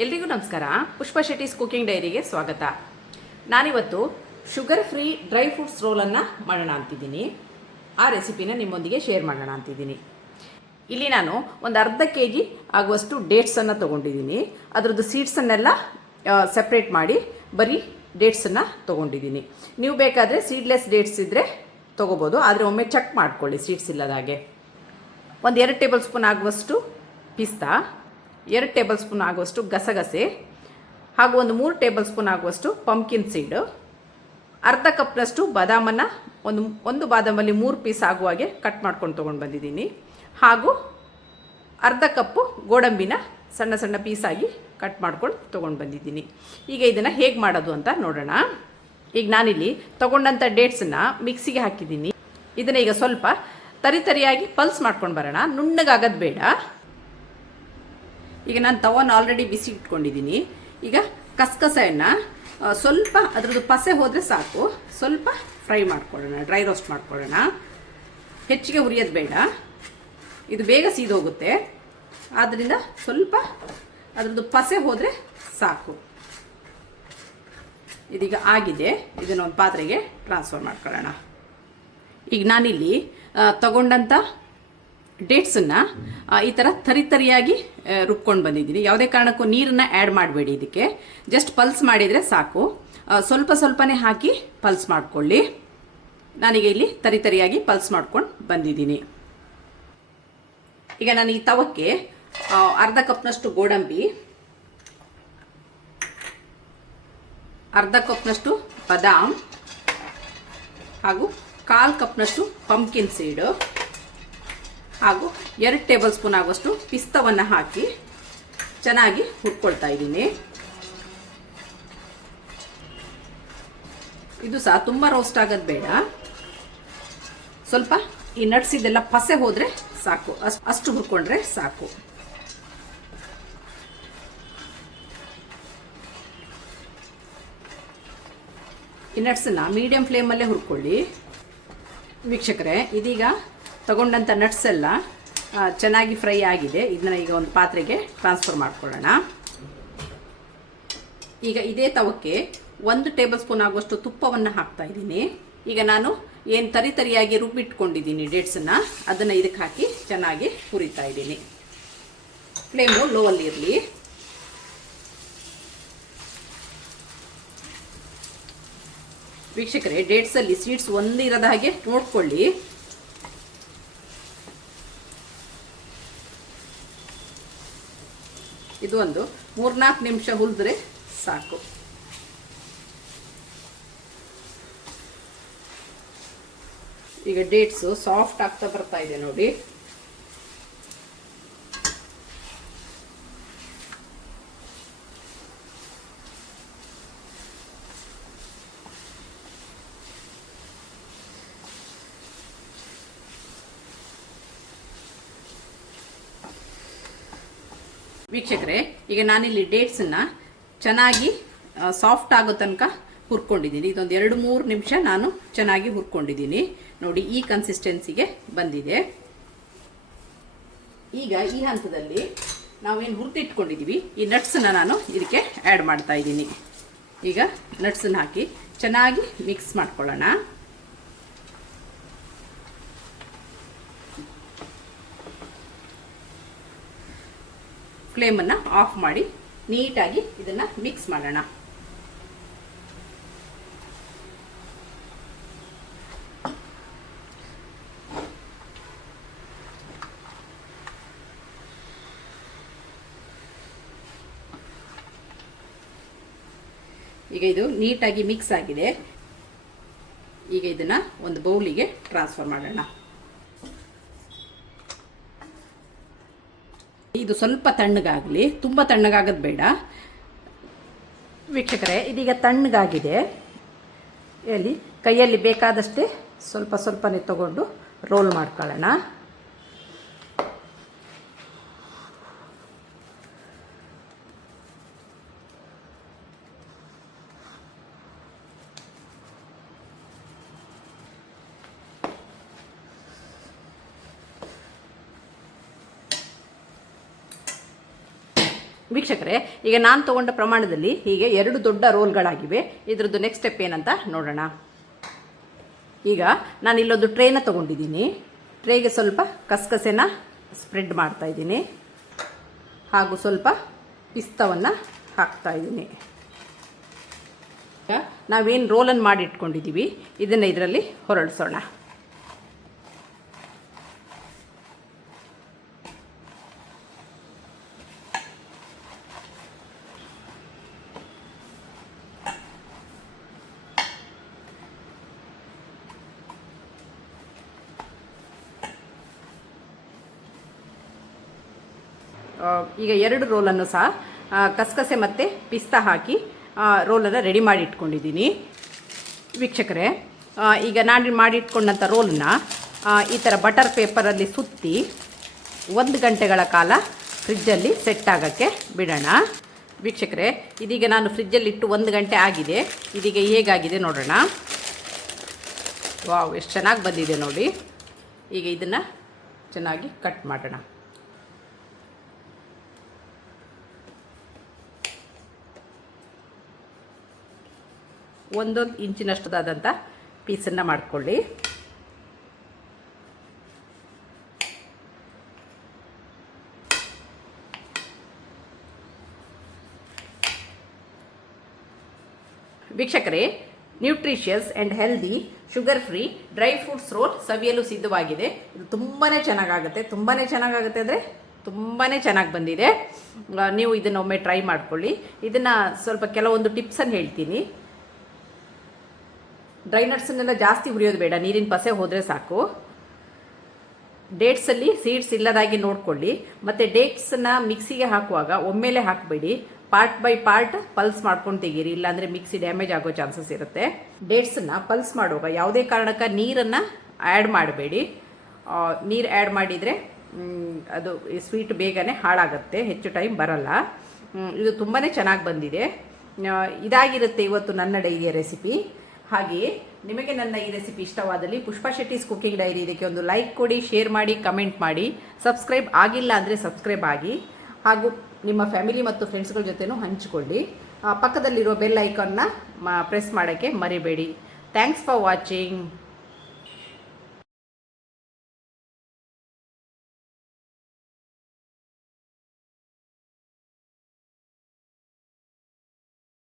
ಎಲ್ರಿಗೂ ನಮಸ್ಕಾರ. ಪುಷ್ಪ ಶೆಟ್ಟೀಸ್ ಕುಕಿಂಗ್ ಡೈರಿಗೆ ಸ್ವಾಗತ. ನಾನಿವತ್ತು ಶುಗರ್ ಫ್ರೀ ಡ್ರೈ ಫ್ರೂಟ್ಸ್ ರೋಲನ್ನು ಮಾಡೋಣ ಅಂತಿದ್ದೀನಿ. ಆ ರೆಸಿಪಿನ ನಿಮ್ಮೊಂದಿಗೆ ಶೇರ್ ಮಾಡೋಣ ಅಂತಿದ್ದೀನಿ. ಇಲ್ಲಿ ನಾನು ಒಂದು ಅರ್ಧ kg ಆಗುವಷ್ಟು ಡೇಟ್ಸನ್ನು ತೊಗೊಂಡಿದ್ದೀನಿ. ಅದರದ್ದು ಸೀಡ್ಸನ್ನೆಲ್ಲ ಸಪ್ರೇಟ್ ಮಾಡಿ ಬರೀ ಡೇಟ್ಸನ್ನು ತೊಗೊಂಡಿದ್ದೀನಿ. ನೀವು ಬೇಕಾದರೆ ಸೀಡ್ಲೆಸ್ ಡೇಟ್ಸ್ ಇದ್ದರೆ ತೊಗೋಬೋದು, ಆದರೆ ಒಮ್ಮೆ ಚೆಕ್ ಮಾಡ್ಕೊಳ್ಳಿ ಸೀಡ್ಸ್ ಇಲ್ಲದ ಹಾಗೆ. ಒಂದು 2 ಟೇಬಲ್ ಸ್ಪೂನ್ ಆಗುವಷ್ಟು ಪಿಸ್ತಾ, 2 ಟೇಬಲ್ ಸ್ಪೂನ್ ಆಗುವಷ್ಟು ಗಸಗಸೆ, ಹಾಗೂ ಒಂದು 3 ಟೇಬಲ್ ಸ್ಪೂನ್ ಆಗುವಷ್ಟು ಪಂಪ್ಕಿನ್ ಸೀಡು, ಅರ್ಧ ಕಪ್ನಷ್ಟು ಬಾದಾಮನ್ನು ಒಂದು ಬಾದಾಮಲ್ಲಿ 3 ಪೀಸ್ ಆಗುವ ಹಾಗೆ ಕಟ್ ಮಾಡ್ಕೊಂಡು ತೊಗೊಂಡು ಬಂದಿದ್ದೀನಿ. ಹಾಗೂ ಅರ್ಧ ಕಪ್ಪು ಗೋಡಂಬಿನ ಸಣ್ಣ ಸಣ್ಣ ಪೀಸಾಗಿ ಕಟ್ ಮಾಡ್ಕೊಂಡು ತೊಗೊಂಡು ಬಂದಿದ್ದೀನಿ. ಈಗ ಇದನ್ನು ಹೇಗೆ ಮಾಡೋದು ಅಂತ ನೋಡೋಣ. ಈಗ ನಾನಿಲ್ಲಿ ತೊಗೊಂಡಂಥ ಡೇಟ್ಸನ್ನು ಮಿಕ್ಸಿಗೆ ಹಾಕಿದ್ದೀನಿ. ಇದನ್ನು ಈಗ ಸ್ವಲ್ಪ ತರಿಯಾಗಿ ಪಲ್ಸ್ ಮಾಡ್ಕೊಂಡು ಬರೋಣ, ನುಣ್ಣಗಾಗೋದು ಬೇಡ. ಈಗ ನಾನು ತವನ ಆಲ್ರೆಡಿ ಬಿಸಿ ಇಟ್ಕೊಂಡಿದ್ದೀನಿ. ಈಗ ಕಸಕಸೆಯನ್ನು ಸ್ವಲ್ಪ ಅದರದ್ದು ಪಸೆ ಹೋದರೆ ಸಾಕು, ಸ್ವಲ್ಪ ಫ್ರೈ ಮಾಡ್ಕೊಳ್ಳೋಣ, ಡ್ರೈ ರೋಸ್ಟ್ ಮಾಡ್ಕೊಳ್ಳೋಣ. ಹೆಚ್ಚಿಗೆ ಹುರಿಯೋದು ಬೇಡ, ಇದು ಬೇಗ ಸೀದೋಗುತ್ತೆ. ಆದ್ದರಿಂದ ಸ್ವಲ್ಪ ಅದರದ್ದು ಪಸೆ ಹೋದರೆ ಸಾಕು. ಇದೀಗ ಆಗಿದೆ, ಇದನ್ನು ಒಂದು ಪಾತ್ರೆಗೆ ಟ್ರಾನ್ಸ್ಫರ್ ಮಾಡ್ಕೊಳ್ಳೋಣ. ಈಗ ನಾನಿಲ್ಲಿ ತಗೊಂಡಂಥ ಡೇಟ್ಸನ್ನು ಈ ಥರ ತರಿಯಾಗಿ ರುಬ್ಕೊಂಡು ಬಂದಿದ್ದೀನಿ. ಯಾವುದೇ ಕಾರಣಕ್ಕೂ ನೀರನ್ನು ಆ್ಯಡ್ ಮಾಡಬೇಡಿ, ಇದಕ್ಕೆ ಜಸ್ಟ್ ಪಲ್ಸ್ ಮಾಡಿದರೆ ಸಾಕು. ಸ್ವಲ್ಪನೇ ಹಾಕಿ ಪಲ್ಸ್ ಮಾಡಿಕೊಳ್ಳಿ. ನಾನೀಗ ಇಲ್ಲಿ ತರಿಯಾಗಿ ಪಲ್ಸ್ ಮಾಡ್ಕೊಂಡು ಬಂದಿದ್ದೀನಿ. ಈಗ ನಾನು ಈ ತವಕ್ಕೆ ಅರ್ಧ ಕಪ್ನಷ್ಟು ಗೋಡಂಬಿ, ಅರ್ಧ ಕಪ್ನಷ್ಟು ಬಾದಾಮ್, ಹಾಗೂ 1/4 ಕಪ್ನಷ್ಟು ಪಂಪ್ಕಿನ್ ಸೀಡು, ಹಾಗೂ 2 ಟೇಬಲ್ ಸ್ಪೂನ್ ಆಗುವಷ್ಟು ಪಿಸ್ತವನ್ನು ಹಾಕಿ ಚೆನ್ನಾಗಿ ಹುರ್ಕೊಳ್ತಾ ಇದ್ದೀನಿ. ಇದು ಸಹ ತುಂಬ ರೋಸ್ಟ್ ಆಗೋದು ಬೇಡ, ಸ್ವಲ್ಪ ಈ ನಟ್ಸ್ ಇದೆಲ್ಲ ಪಸೆ ಹೋದರೆ ಸಾಕು, ಅಷ್ಟು ಹುರ್ಕೊಂಡ್ರೆ ಸಾಕು. ಈ ನಟ್ಸನ್ನು ಮೀಡಿಯಂ ಫ್ಲೇಮಲ್ಲೇ ಹುರ್ಕೊಳ್ಳಿ. ವೀಕ್ಷಕರೇ, ಇದೀಗ ತಗೊಂಡಂಥ ನಟ್ಸ್ ಎಲ್ಲ ಚೆನ್ನಾಗಿ ಫ್ರೈ ಆಗಿದೆ. ಇದನ್ನ ಈಗ ಒಂದು ಪಾತ್ರೆಗೆ ಟ್ರಾನ್ಸ್ಫರ್ ಮಾಡ್ಕೊಳ್ಳೋಣ. ಈಗ ಇದೇ ತವಕ್ಕೆ 1 ಟೇಬಲ್ ಸ್ಪೂನ್ ಆಗುವಷ್ಟು ತುಪ್ಪವನ್ನು ಹಾಕ್ತಾ ಇದ್ದೀನಿ. ಈಗ ನಾನು ಏನು ತರಿಯಾಗಿ ರುಬ್ಬಿಟ್ಕೊಂಡಿದ್ದೀನಿ ಡೇಟ್ಸನ್ನು, ಅದನ್ನು ಇದಕ್ಕೆ ಹಾಕಿ ಚೆನ್ನಾಗಿ ಹುರಿತಾ ಇದ್ದೀನಿ. ಫ್ಲೇಮು ಲೋ ಅಲ್ಲಿ ಇರಲಿ. ವೀಕ್ಷಕರೇ, ಡೇಟ್ಸಲ್ಲಿ ಸೀಡ್ಸ್ ಒಂದು ಇರದ ಹಾಗೆ ನೋಡ್ಕೊಳ್ಳಿ. ಇದು ಒಂದು 3-4 ನಿಮಿಷ ಹುರಿದ್ರೆ ಸಾಕು. ಈಗ ಡೇಟ್ಸು ಸಾಫ್ಟ್ ಆಗ್ತಾ ಬರ್ತಾ ಇದೆ ನೋಡಿ. ವೀಕ್ಷಕರೇ, ಈಗ ನಾನಿಲ್ಲಿ ಡೇಟ್ಸನ್ನು ಚೆನ್ನಾಗಿ ಸಾಫ್ಟ್ ಆಗೋ ತನಕ ಹುರ್ಕೊಂಡಿದ್ದೀನಿ. ಇದೊಂದು 2-3 ನಿಮಿಷ ನಾನು ಚೆನ್ನಾಗಿ ಹುರ್ಕೊಂಡಿದ್ದೀನಿ ನೋಡಿ. ಈ ಕನ್ಸಿಸ್ಟೆನ್ಸಿಗೆ ಬಂದಿದೆ. ಈಗ ಈ ಹಂತದಲ್ಲಿ ನಾವೇನು ಹುರಿದಿಟ್ಕೊಂಡಿದ್ದೀವಿ ಈ ನಟ್ಸನ್ನು ನಾನು ಇದಕ್ಕೆ ಆ್ಯಡ್ ಮಾಡ್ತಾ ಇದ್ದೀನಿ. ಈಗ ನಟ್ಸನ್ನು ಹಾಕಿ ಚೆನ್ನಾಗಿ ಮಿಕ್ಸ್ ಮಾಡ್ಕೊಳ್ಳೋಣ. ಫ್ಲೇಮನ್ನು ಆಫ್ ಮಾಡಿ ನೀಟಾಗಿ ಇದನ್ನು ಮಿಕ್ಸ್ ಮಾಡೋಣ. ಈಗ ಇದು ನೀಟಾಗಿ ಮಿಕ್ಸ್ ಆಗಿದೆ. ಈಗ ಇದನ್ನು ಒಂದು ಬೌಲಿಗೆ ಟ್ರಾನ್ಸ್ಫರ್ ಮಾಡೋಣ. ಇದು ಸ್ವಲ್ಪ ತಣ್ಣಗಾಗಲಿ, ತುಂಬ ತಣ್ಣಗಾಗೋದು ಬೇಡ. ವೀಕ್ಷಕರೇ, ಇದೀಗ ತಣ್ಣಗಾಗಿದೆ. ಇಲ್ಲಿ ಕೈಯಲ್ಲಿ ಬೇಕಾದಷ್ಟೇ ಸ್ವಲ್ಪನೇ ತಗೊಂಡು ರೋಲ್ ಮಾಡ್ಕೊಳ್ಳೋಣ. ವೀಕ್ಷಕರೇ, ಈಗ ನಾನು ತೊಗೊಂಡ ಪ್ರಮಾಣದಲ್ಲಿ ಹೀಗೆ 2 ದೊಡ್ಡ ರೋಲ್ಗಳಾಗಿವೆ. ಇದರದ್ದು ನೆಕ್ಸ್ಟ್ ಸ್ಟೆಪ್ ಏನಂತ ನೋಡೋಣ. ಈಗ ನಾನು ಇಲ್ಲೊಂದು ಟ್ರೇನ ತೊಗೊಂಡಿದ್ದೀನಿ. ಟ್ರೇಗೆ ಸ್ವಲ್ಪ ಕಸಕಸೆನ ಸ್ಪ್ರೆಡ್ ಮಾಡ್ತಾ ಇದ್ದೀನಿ, ಹಾಗೂ ಸ್ವಲ್ಪ ಪಿಸ್ತವನ್ನು ಹಾಕ್ತಾ ಇದ್ದೀನಿ. ನಾವೇನು ರೋಲನ್ನು ಮಾಡಿ ಇಟ್ಕೊಂಡಿದ್ದೀವಿ ಇದನ್ನು ಇದರಲ್ಲಿ ಹೊರಳಿಸೋಣ. ಈಗ 2 ರೋಲನ್ನು ಸಹ ಕಸಕಸೆ ಮತ್ತು ಪಿಸ್ತಾ ಹಾಕಿ ರೋಲನ್ನು ರೆಡಿ ಮಾಡಿ ಇಟ್ಕೊಂಡಿದ್ದೀನಿ. ವೀಕ್ಷಕರೇ, ಈಗ ನಾನು ಮಾಡಿ ಇಟ್ಕೊಂಡಂಥ ರೋಲನ್ನ ಈ ಥರ ಬಟರ್ ಪೇಪರಲ್ಲಿ ಸುತ್ತಿ 1 ಗಂಟೆಗಳ ಕಾಲ ಫ್ರಿಜ್ಜಲ್ಲಿ ಸೆಟ್ ಆಗೋಕ್ಕೆ ಬಿಡೋಣ. ವೀಕ್ಷಕರೇ, ಇದೀಗ ನಾನು ಫ್ರಿಜ್ಜಲ್ಲಿಟ್ಟು 1 ಗಂಟೆ ಆಗಿದೆ. ಇದೀಗ ಹೇಗಾಗಿದೆ ನೋಡೋಣ. ವಾವ್, ಎಷ್ಟು ಚೆನ್ನಾಗಿ ಬಂದಿದೆ ನೋಡಿ. ಈಗ ಇದನ್ನು ಚೆನ್ನಾಗಿ ಕಟ್ ಮಾಡೋಣ. 1 ಇಂಚಿನಷ್ಟದಾದಂಥ ಪೀಸನ್ನು ಮಾಡಿಕೊಳ್ಳಿ. ವೀಕ್ಷಕರೇ, nutritious and healthy sugar free dry fruits roll ಸವಿಯಲು ಸಿದ್ಧವಾಗಿದೆ. ಇದು ತುಂಬಾ ಚೆನ್ನಾಗಾಗುತ್ತೆ. ತುಂಬಾ ಚೆನ್ನಾಗಾಗುತ್ತೆ ಅಂದರೆ ತುಂಬಾ ಚೆನ್ನಾಗಿ ಬಂದಿದೆ. ನೀವು ಇದನ್ನು ಒಮ್ಮೆ ಟ್ರೈ ಮಾಡ್ಕೊಳ್ಳಿ. ಇದನ್ನು ಸ್ವಲ್ಪ ಕೆಲವೊಂದು ಟಿಪ್ಸನ್ನು ಹೇಳ್ತೀನಿ. ಡ್ರೈ ನಟ್ಸನ್ನೆಲ್ಲ ಜಾಸ್ತಿ ಹುರಿಯೋದು ಬೇಡ, ನೀರಿನ ಪಸೆ ಹೋದರೆ ಸಾಕು. ಡೇಟ್ಸಲ್ಲಿ ಸೀಡ್ಸ್ ಇಲ್ಲದಾಗಿ ನೋಡ್ಕೊಳ್ಳಿ. ಮತ್ತು ಡೇಟ್ಸನ್ನು ಮಿಕ್ಸಿಗೆ ಹಾಕುವಾಗ ಒಮ್ಮೆಲೆ ಹಾಕಬೇಡಿ, ಪಾರ್ಟ್ ಬೈ ಪಾರ್ಟ್ ಪಲ್ಸ್ ಮಾಡ್ಕೊಂಡು ತೆಗೀರಿ, ಇಲ್ಲಾಂದರೆ ಮಿಕ್ಸಿ ಡ್ಯಾಮೇಜ್ ಆಗೋ ಚಾನ್ಸಸ್ ಇರುತ್ತೆ. ಡೇಟ್ಸನ್ನು ಪಲ್ಸ್ ಮಾಡುವಾಗ ಯಾವುದೇ ಕಾರಣಕ್ಕೆ ನೀರನ್ನು ಆ್ಯಡ್ ಮಾಡಬೇಡಿ. ನೀರು ಆ್ಯಡ್ ಮಾಡಿದರೆ ಅದು ಸ್ವೀಟ್ ಬೇಗನೆ ಹಾಳಾಗುತ್ತೆ, ಹೆಚ್ಚು ಟೈಮ್ ಬರಲ್ಲ. ಇದು ತುಂಬಾ ಚೆನ್ನಾಗಿ ಬಂದಿದೆ. ಇದಾಗಿರುತ್ತೆ ಇವತ್ತು ನನ್ನ ಡೈರಿಯ ರೆಸಿಪಿ. ಹಾಗೆಯೇ ನಿಮಗೆ ನನ್ನ ಈ ರೆಸಿಪಿ ಇಷ್ಟವಾದಲ್ಲಿ ಪುಷ್ಪಾ ಶೆಟ್ಟೀಸ್ ಕುಕಿಂಗ್ ಡೈರಿ ಇದಕ್ಕೆ ಒಂದು ಲೈಕ್ ಕೊಡಿ, ಶೇರ್ ಮಾಡಿ, ಕಮೆಂಟ್ ಮಾಡಿ. ಸಬ್ಸ್ಕ್ರೈಬ್ ಆಗಿಲ್ಲ ಅಂದರೆ ಸಬ್ಸ್ಕ್ರೈಬ್ ಆಗಿ, ಹಾಗೂ ನಿಮ್ಮ ಫ್ಯಾಮಿಲಿ ಮತ್ತು ಫ್ರೆಂಡ್ಸ್ಗಳ ಜೊತೆನೂ ಹಂಚಿಕೊಳ್ಳಿ. ಪಕ್ಕದಲ್ಲಿರೋ ಬೆಲ್ ಐಕಾನ್ನ ಪ್ರೆಸ್ ಮಾಡೋಕ್ಕೆ ಮರಿಬೇಡಿ. Thanks for watching.